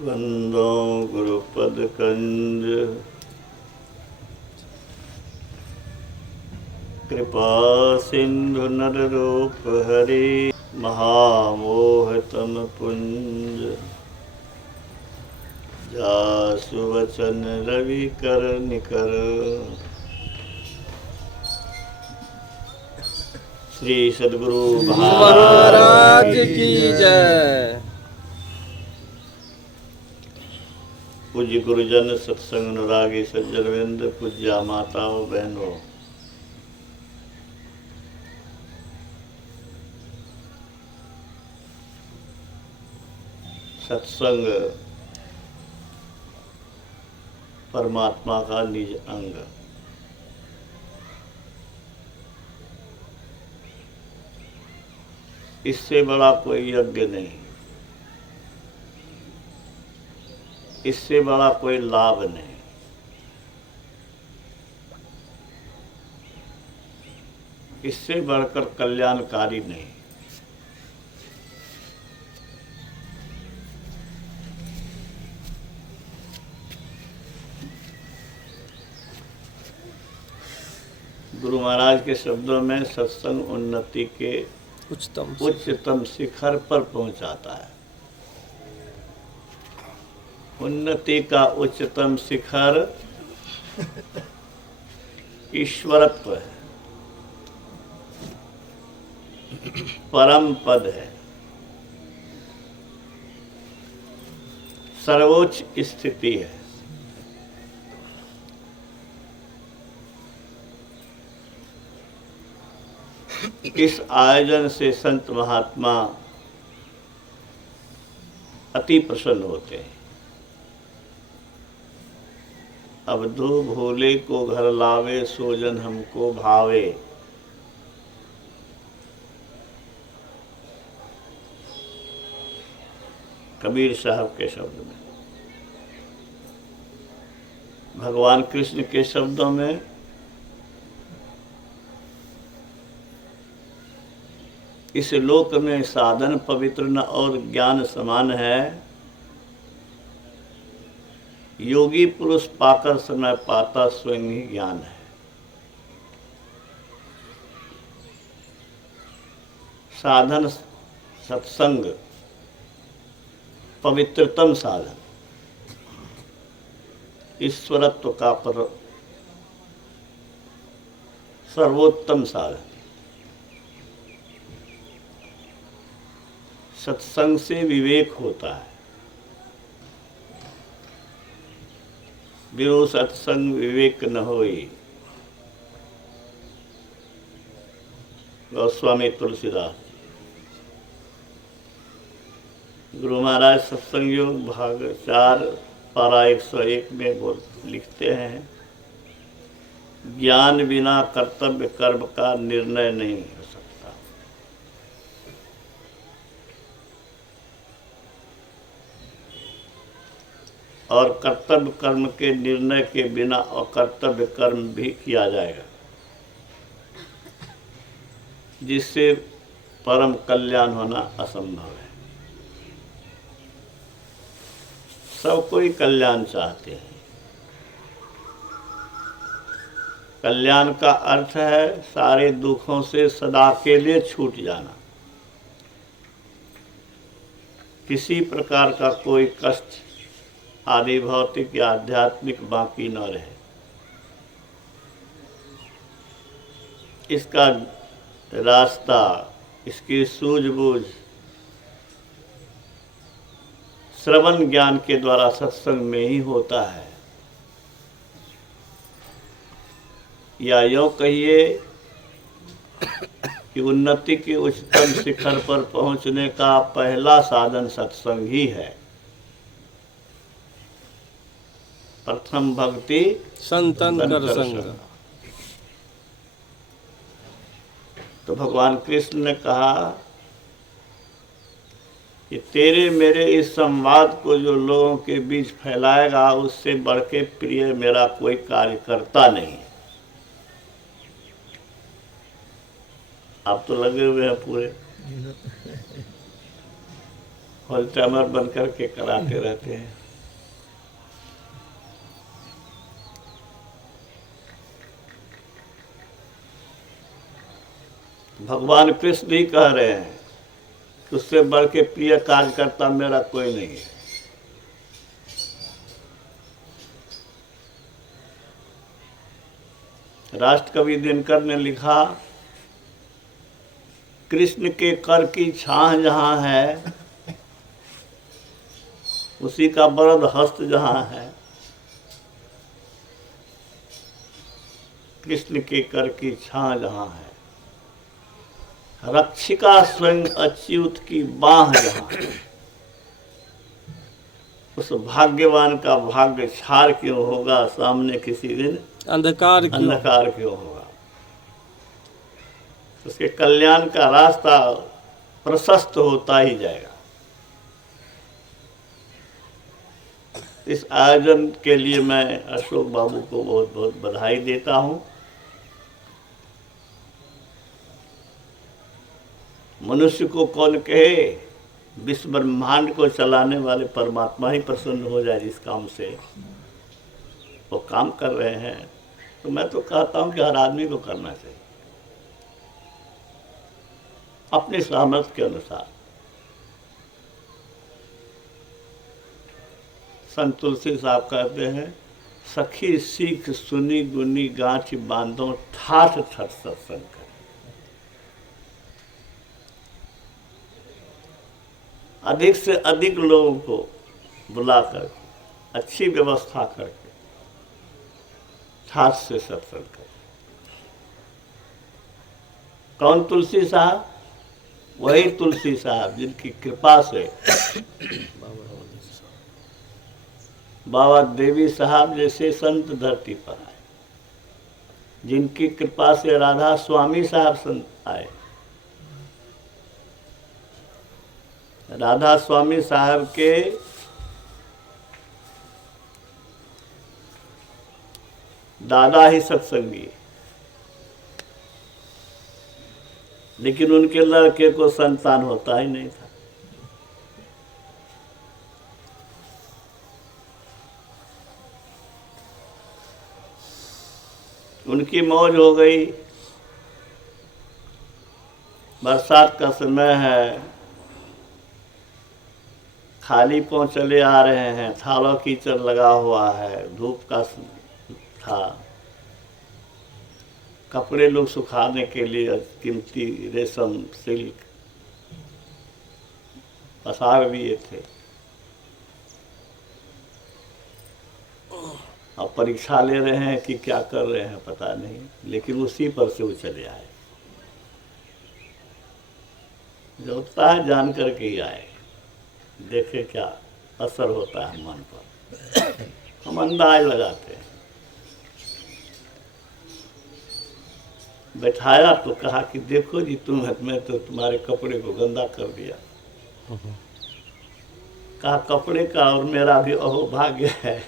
वंदो गुरुपद कंज कृपा सिंधु नर रूप हरि महामोहतम पुंज जासु वचन रवि कर निकर। श्री सद्गुरु महाराज की जय। पूज्य गुरुजन सत्संग अनुरागी सज्जन वृंद, पूज्या माताओं बहनों, सत्संग परमात्मा का निज अंग। इससे बड़ा कोई यज्ञ नहीं, इससे बड़ा कोई लाभ नहीं। इससे बढ़कर कल्याणकारी नहीं। गुरु महाराज के शब्दों में सत्संग उन्नति के उच्चतम शिखर पर पहुंचाता है। उन्नति का उच्चतम शिखर ईश्वरत्व है, परम पद है, सर्वोच्च स्थिति है। इस आयोजन से संत महात्मा अति प्रसन्न होते हैं। अब दो भोले को घर लावे, सोजन हमको भावे। कबीर साहब के शब्द में, भगवान कृष्ण के शब्दों में, इस लोक में साधन पवित्र न और ज्ञान समान है। योगी पुरुष पाकर समय पाता स्वयं ही ज्ञान है। साधन सत्संग पवित्रतम साधन, ईश्वरत्व का सर्वोत्तम साधन। सत्संग से विवेक होता है। बिनु सत्संग विवेक न होई। गोस्वामी तुलसीदास। गुरु महाराज सत्संग योग भाग 4 पारा 101 में लिखते हैं, ज्ञान बिना कर्तव्य कर्म का निर्णय नहीं हो सकता। और कर्तव्य कर्म के निर्णय के बिना अकर्तव्य कर्म भी किया जाएगा, जिससे परम कल्याण होना असंभव है। सब कोई कल्याण चाहते हैं। कल्याण का अर्थ है सारे दुखों से सदा के लिए छूट जाना, किसी प्रकार का कोई कष्ट आदि भौतिक या आध्यात्मिक बाकी न रहे। इसका रास्ता, इसकी सूझबूझ श्रवण ज्ञान के द्वारा सत्संग में ही होता है। या यूं कहिए कि उन्नति के उच्चतम शिखर पर पहुंचने का पहला साधन सत्संग ही है। प्रथम भक्ति संतन कर संग। तो भगवान कृष्ण ने कहा कि तेरे मेरे इस संवाद को जो लोगों के बीच फैलाएगा, उससे बढ़ के प्रिय मेरा कोई कार्यकर्ता नहीं। आप तो लगे हुए हैं पूरे। फुल टाइमर बन करके कराते रहते हैं। भगवान कृष्ण ही कह रहे हैं कि उससे बढ़ के प्रिय कार्यकर्ता मेरा कोई नहीं है। राष्ट्रकवि दिनकर ने लिखा, कृष्ण के कर की छाह जहां है, उसी का वरद हस्त जहां है। कृष्ण के कर की छाह जहां है, रक्षिका स्वयं अच्युत की बाह जहां है, उस भाग्यवान का भाग्य छार क्यों होगा, सामने किसी दिन अंधकार क्यों होगा। उसके कल्याण का रास्ता प्रशस्त होता ही जाएगा। इस आयोजन के लिए मैं अशोक बाबू को बहुत बहुत बधाई देता हूं। मनुष्य को कौन कहे, विश्व ब्रह्मांड को चलाने वाले परमात्मा ही प्रसन्न हो जाए जिस काम से वो काम कर रहे हैं। तो मैं तो कहता हूं कि हर आदमी को करना चाहिए अपने सामर्थ्य के अनुसार। संत तुलसी साहब कहते हैं, सखी सीख सुनी गुनी गांठ बांधो ठाठ ठठ सत्संग कर। अधिक से अधिक लोगों को बुलाकर अच्छी व्यवस्था करके ठाठ से सत्संग कर। कौन तुलसी साहब? वही तुलसी साहब जिनकी कृपा से बाबा देवी साहब जैसे संत धरती पर आए, जिनकी कृपा से राधा स्वामी साहब संत आए। राधा स्वामी साहब के दादा ही सत्संगी, लेकिन उनके लड़के को संतान होता ही नहीं था। उनकी मौज हो गई। बरसात का समय है, खाली पांव चले आ रहे हैं, थालों कीचड़ लगा हुआ है, धूप का था। कपड़े लोग सुखाने के लिए कीमती रेशम सिल्क पसार दिए थे। अब परीक्षा ले रहे हैं कि क्या कर रहे हैं पता नहीं, लेकिन उसी पर से वो चले आए। जो होता है जान करके ही आए, देखे क्या असर होता है मन पर। हम अंदाज लगाते हैं। बैठाया तो कहा कि देखो जी मैं तो तुम्हारे कपड़े को गंदा कर दिया। कहा कपड़े का और मेरा भी अहोभाग्य है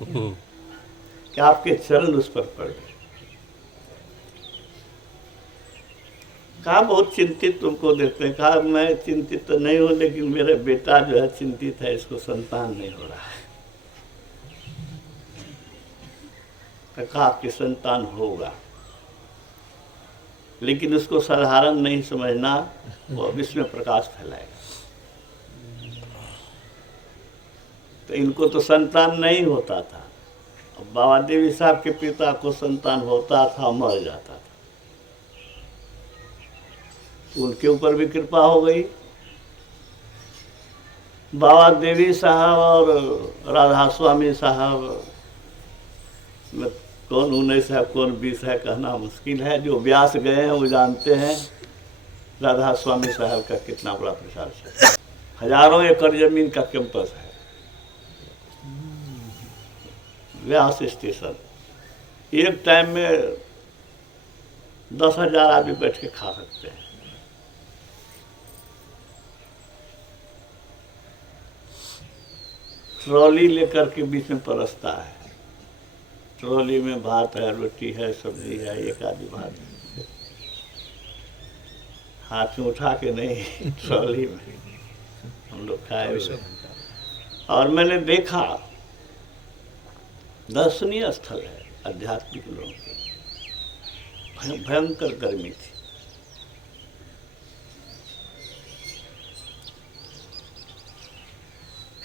कि आपके चरण उस पर पड़ गए। कहा बहुत चिंतित तुमको देखते हैं। कहा मैं चिंतित तो नहीं हूं, लेकिन मेरा बेटा जो है चिंतित है, इसको संतान नहीं हो रहा है। कहा आपकी संतान होगा, लेकिन उसको साधारण नहीं समझना, वो विश्व में प्रकाश फैलाएगा। तो इनको तो संतान नहीं होता था। बाबा देवी साहब के पिता को संतान होता था, मर जाता था। उनके ऊपर भी कृपा हो गई। बाबा देवी साहब और राधा स्वामी साहब में कौन 19 है कौन 20 है कहना मुश्किल है। जो व्यास गए हैं वो जानते हैं राधा स्वामी साहब का कितना बड़ा प्रचार है। हजारों एकड़ जमीन का कैंपस है व्यास स्टेशन। एक टाइम में 10,000 आदमी बैठ के खा सकते हैं। ट्रॉली लेकर के बीच में परसता है। ट्रॉली में भात है, रोटी है, सब्जी है, एक आदमी भात है। हाथ में उठा के नहीं, ट्रॉली में हम लोग खाए हुए हैं। और मैंने देखा दर्शनीय स्थल है, आध्यात्मिक लोगों के, भयंकर गर्मी थी।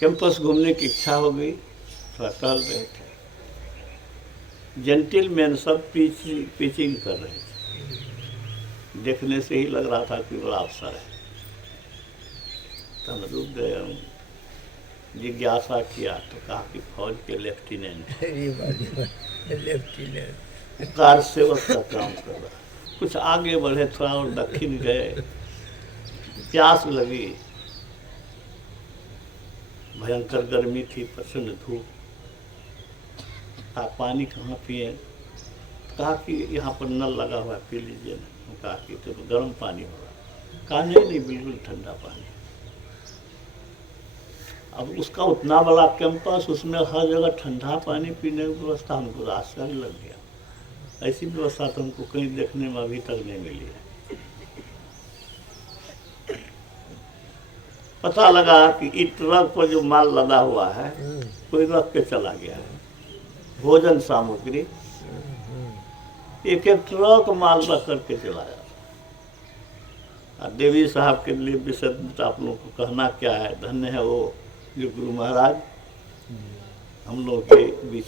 कैंपस घूमने की इच्छा हो गई, थोड़ा टहल रहे थे। जेंटिलमैन सब पिचिंग कर रहे थे, देखने से ही लग रहा था कि बड़ा अवसर है। तो हम रुक गए, हम जिज्ञासा किया तो कहा कि फौज के लेफ्टिनेंट कार सेवक का काम कर रहा। कुछ आगे बढ़े, थोड़ा और दक्षिण गए, प्यास लगी, भयंकर गर्मी थी, प्रचंड धूप। पानी कहाँ पिए? कहा कि यहाँ पर नल लगा हुआ है, पी लीजिए ना। कहा कि तो गर्म पानी होगा। कहा नहीं, बिल्कुल ठंडा पानी। अब उसका उतना बड़ा कैंपस, उसमें हर जगह ठंडा पानी पीने की व्यवस्था, हमको आश्चर्य लग गया। ऐसी व्यवस्था तो हमको कहीं देखने में अभी तक नहीं मिली है। पता लगा कि इस ट्रक पर जो माल लदा हुआ है कोई रख के चला गया है, भोजन सामग्री एक एक ट्रक माल रख करके चला जाता। और देवी साहब के लिए विषय आप लोगों को कहना क्या है, धन्य है वो जो गुरु महाराज हम लोग के बीच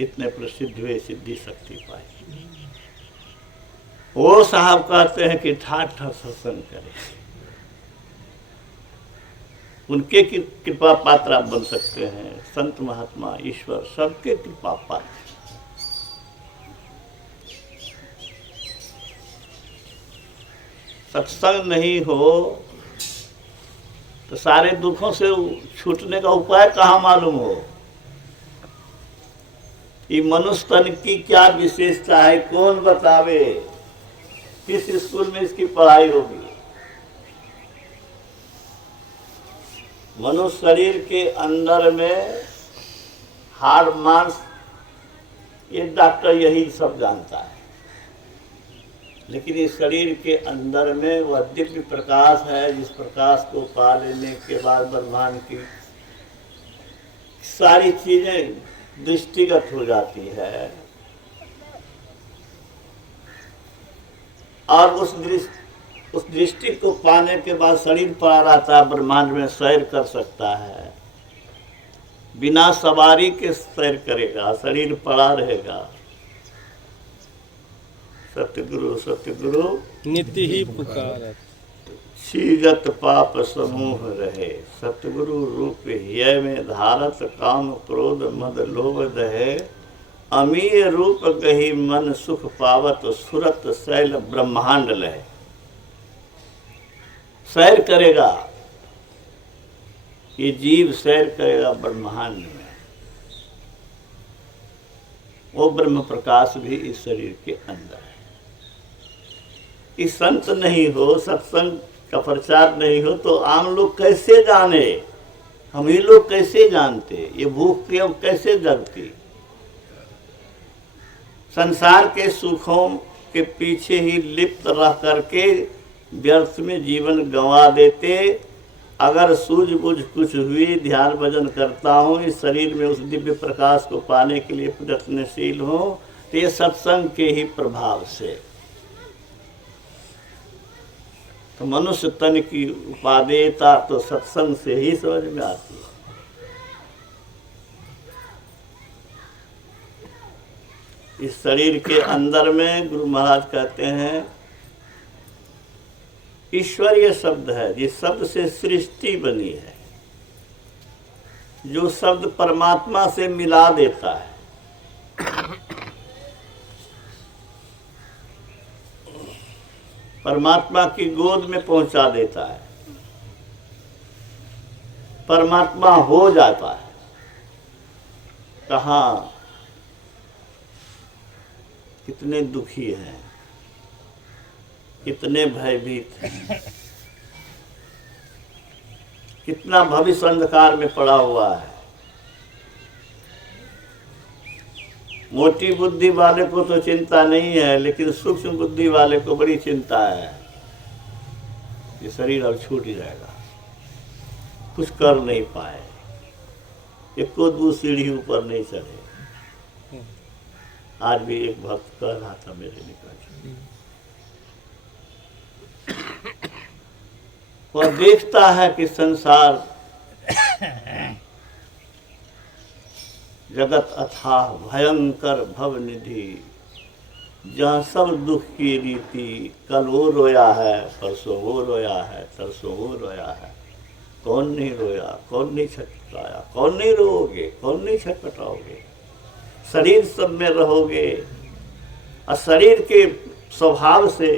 इतने प्रसिद्ध हुए, सिद्धि शक्ति पाई। वो साहब कहते हैं कि ठाठ ठाठ सत्संग करें, उनके कृपा पात्र आप बन सकते हैं। संत महात्मा ईश्वर सबके कृपा पात्र। सत्संग नहीं हो तो सारे दुखों से छूटने का उपाय कहाँ मालूम हो। ये मनुष्य तन की क्या विशेषता है, कौन बतावे? किस स्कूल में इसकी पढ़ाई होगी? मनुष्य शरीर के अंदर में हाड़ मांस, ये डॉक्टर यही सब जानता है। लेकिन इस शरीर के अंदर में वह दिव्य प्रकाश है, जिस प्रकाश को पा लेने के बाद ब्रह्मांड की सारी चीजें दृष्टिगत हो जाती है। और उस दृष्टि को पाने के बाद शरीर पड़ा रहता है, ब्रह्मांड में सैर कर सकता है, बिना सवारी के सैर करेगा, शरीर पड़ा रहेगा। सतगुरु नित्य ही पुकार, सीगत पाप समूह रहे। सतगुरु रूप हिय में धारत, काम क्रोध मद लोभ दहे। अमीय रूप गही मन सुख पावत, सुरत शैल ब्रह्मांड लहे। सैर करेगा ये जीव, सैर करेगा ब्रह्मांड में। वो ब्रह्म प्रकाश भी इस शरीर के अंदर है। इस संत नहीं हो, सत्संग का प्रचार नहीं हो तो आम लोग कैसे जाने? हम ही लोग कैसे जानते? ये भूख क्यों कैसे जगती? संसार के सुखों के पीछे ही लिप्त रह करके व्यर्थ में जीवन गंवा देते। अगर सूझबूझ कुछ हुई, ध्यान भजन करता हूँ, इस शरीर में उस दिव्य प्रकाश को पाने के लिए प्रयत्नशील हो, तो ये सत्संग के ही प्रभाव से। तो मनुष्य तन की उपादेयता तो सत्संग से ही समझ में आती है। इस शरीर के अंदर में गुरु महाराज कहते हैं ईश्वरीय शब्द है, जिस शब्द से सृष्टि बनी है, जो शब्द परमात्मा से मिला देता है। परमात्मा की गोद में पहुंचा देता है, परमात्मा हो जाता है। कहाँ कितने दुखी हैं, कितने भयभीत हैं, कितना भविष्य अंधकार में पड़ा हुआ है। मोटी बुद्धि वाले को तो चिंता नहीं है, लेकिन सूक्ष्म बुद्धि वाले को बड़ी चिंता है, ये शरीर अब छूट ही जाएगा। कुछ कर नहीं पाए, एक को दो सीढ़ी ऊपर नहीं चढ़े। आज भी एक भक्त कह रहा था मेरे निकट, वह देखता है कि संसार जगत अथाह भयंकर भवनिधि, जहाँ सब दुख की रीति, कल वो रोया है, परसों वो रोया है, तरसों वो रोया है, कौन नहीं रोया, कौन नहीं छटपटाया, कौन नहीं रोओगे, कौन नहीं छटपटाओगे, शरीर सब में रहोगे और शरीर के स्वभाव से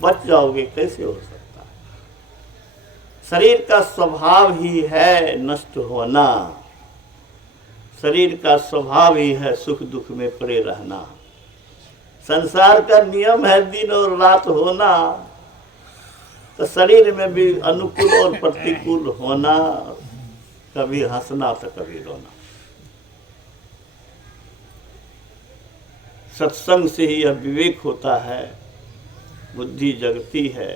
बच जाओगे, कैसे हो सकता है? शरीर का स्वभाव ही है नष्ट होना, शरीर का स्वभाव ही है सुख दुख में पड़े रहना, संसार का नियम है दिन और रात होना, तो शरीर में भी अनुकूल और प्रतिकूल होना, कभी हंसना तो कभी रोना। सत्संग से ही यह विवेक होता है, बुद्धि जगती है,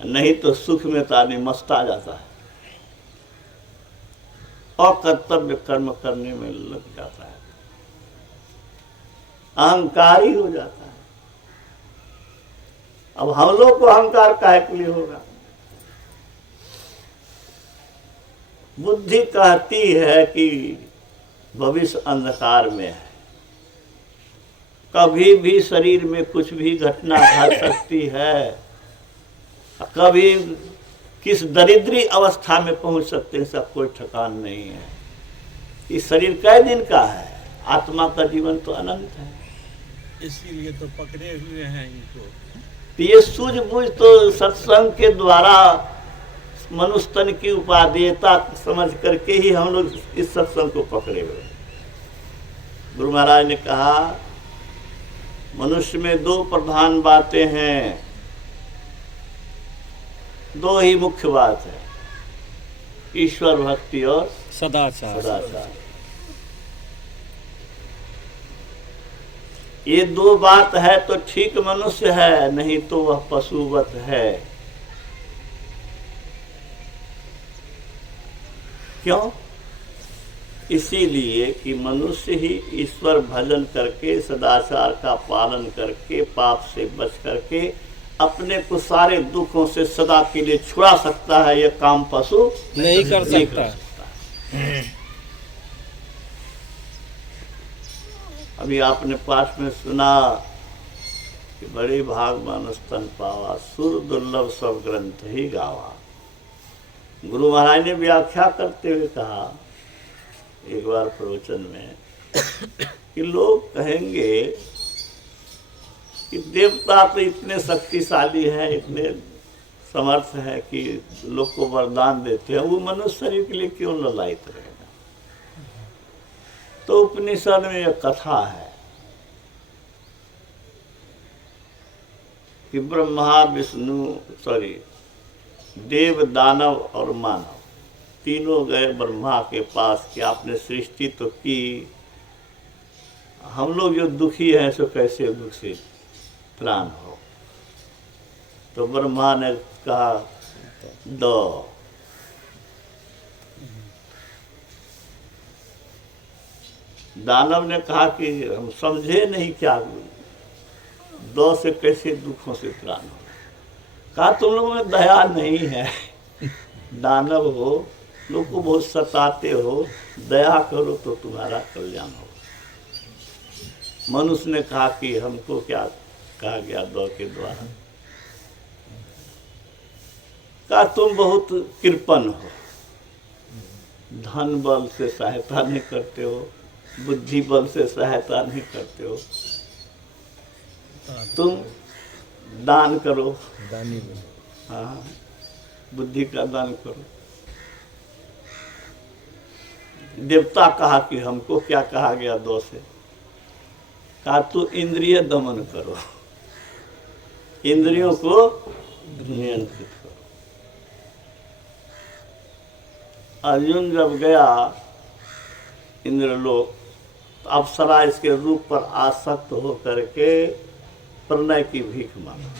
नहीं तो सुख में तो आदमी मस्ता जाता है, अकर्तव्य कर्म करने में लग जाता है, अहंकारी हो जाता है। अब हम लोग को अहंकार काहे के लिए होगा? बुद्धि कहती है कि भविष्य अंधकार में है, कभी भी शरीर में कुछ भी घटना घट सकती है, कभी किस दरिद्री अवस्था में पहुंच सकते हैं, सब कोई ठिकान नहीं है। इस शरीर कै दिन का है, आत्मा का जीवन तो अनंत है, इसीलिए तो पकड़े हुए हैं इनको। तो ये सूझबूझ तो सत्संग के द्वारा मनुष्य तन की उपादेयता समझ करके ही हम लोग इस सत्संग को पकड़े हुए। गुरु महाराज ने कहा मनुष्य में दो प्रधान बातें हैं, दो ही मुख्य बात है, ईश्वर भक्ति और सदाचार। सदाचार। ये दो बात है तो ठीक मनुष्य है, नहीं तो वह पशुवत है। क्यों? इसीलिए कि मनुष्य ही ईश्वर भजन करके, सदाचार का पालन करके, पाप से बच करके अपने को सारे दुखों से सदा के लिए छुड़ा सकता है। यह काम पशु नहीं कर सकता। अभी आपने पाठ में सुना कि बड़े भाग मानस तन पावा, सुर दुर्लभ सब ग्रंथ ही गावा। गुरु महाराज ने व्याख्या करते हुए कहा एक बार प्रवचन में कि लोग कहेंगे कि देवता तो इतने शक्तिशाली हैं, इतने समर्थ हैं कि लोग को वरदान देते हैं, वो मनुष्य शरीर के लिए क्यों ललायित रहेगा? तो उपनिषद में यह कथा है कि ब्रह्मा विष्णु देव दानव और मानव तीनों गए ब्रह्मा के पास कि आपने सृष्टि तो की, हम लोग जो दुखी हैं सो कैसे दुख से त्राण हो? तो ब्रह्मा ने कहा दो। दानव ने कहा कि हम समझे नहीं क्या दो से कैसे दुखों से त्राण हो? कहा तुम लोगों में दया नहीं है, दानव हो, लोग को बहुत सताते हो, दया करो तो तुम्हारा कल्याण हो। मनुष्य ने कहा कि हमको क्या कहा गया दो के द्वारा? कहा तुम बहुत कृपण हो, धन बल से सहायता नहीं करते हो, बुद्धि बल से सहायता नहीं करते हो, तुम दान करो, दानी बनो। हाँ, बुद्धि का दान करो। देवता कहा कि हमको क्या कहा गया दो से? कहा तू इंद्रिय दमन करो, इंद्रियों को नियंत्रित करो। अर्जुन जब गया इंद्रलोक, तो अप्सरा इसके रूप पर आसक्त होकर के प्रणय की भीख मांगा।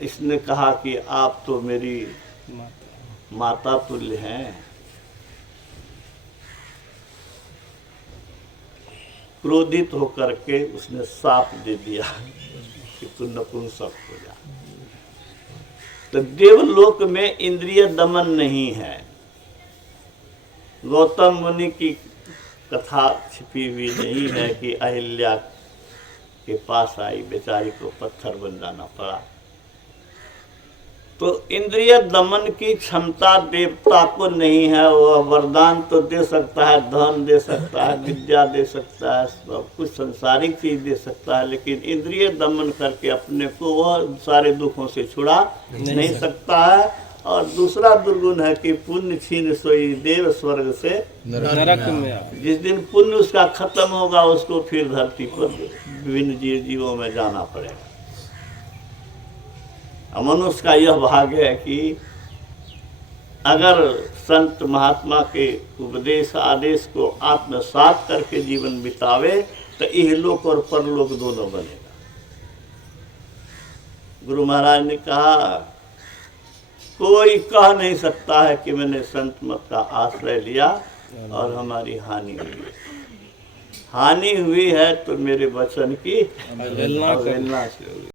इसने कहा कि आप तो मेरी माता तुल्य हैं। क्रोधित होकर के उसने साप दे दिया कि तू नपुंसक हो जा। तो देवलोक में इंद्रिय दमन नहीं है। गौतम मुनि की कथा छिपी हुई नहीं है कि अहिल्या के पास आई, बेचारी को पत्थर बन जाना पड़ा। तो इंद्रिय दमन की क्षमता देवता को नहीं है। वह वरदान तो दे सकता है, धन दे सकता है, विद्या दे सकता है, सब कुछ संसारिक चीज दे सकता है, लेकिन इंद्रिय दमन करके अपने को वह सारे दुखों से छुड़ा नहीं सकता है। और दूसरा दुर्गुण है कि पुण्य छीन सोई देव स्वर्ग से नरक में। जिस दिन पुण्य उसका खत्म होगा उसको फिर धरती पर विभिन्न जीवों में जाना पड़ेगा। मनुष्य का यह भाग्य है कि अगर संत महात्मा के उपदेश आदेश को आत्मसात करके जीवन बितावे तो इहलोक और परलोक दोनों बनेगा। गुरु महाराज ने कहा कोई कह नहीं सकता है कि मैंने संत मत का आश्रय लिया और हमारी हानि हुई। हानि हुई है तो मेरे वचन की अवहेलना से हुई।